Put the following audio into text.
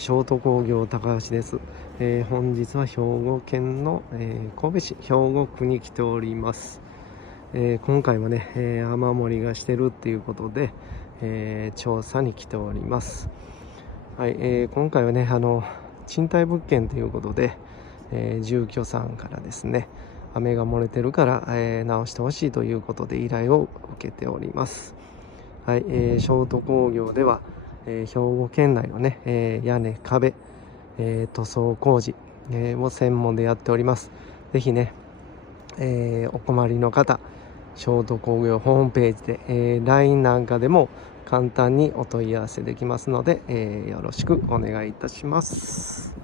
ショート工業高橋です。本日は兵庫県の、神戸市兵庫区に来ております。今回はね、雨漏りがしてるっていうことで、調査に来ております。はい、今回はね賃貸物件ということで、住居さんからですね、雨が漏れてるから、直してほしいということで依頼を受けております。はい、ショート工業では、兵庫県内のね、屋根壁、塗装工事、を専門でやっております。ぜひね、お困りの方、ショート工業ホームページで、LINE なんかでも簡単にお問い合わせできますので、よろしくお願いいたします。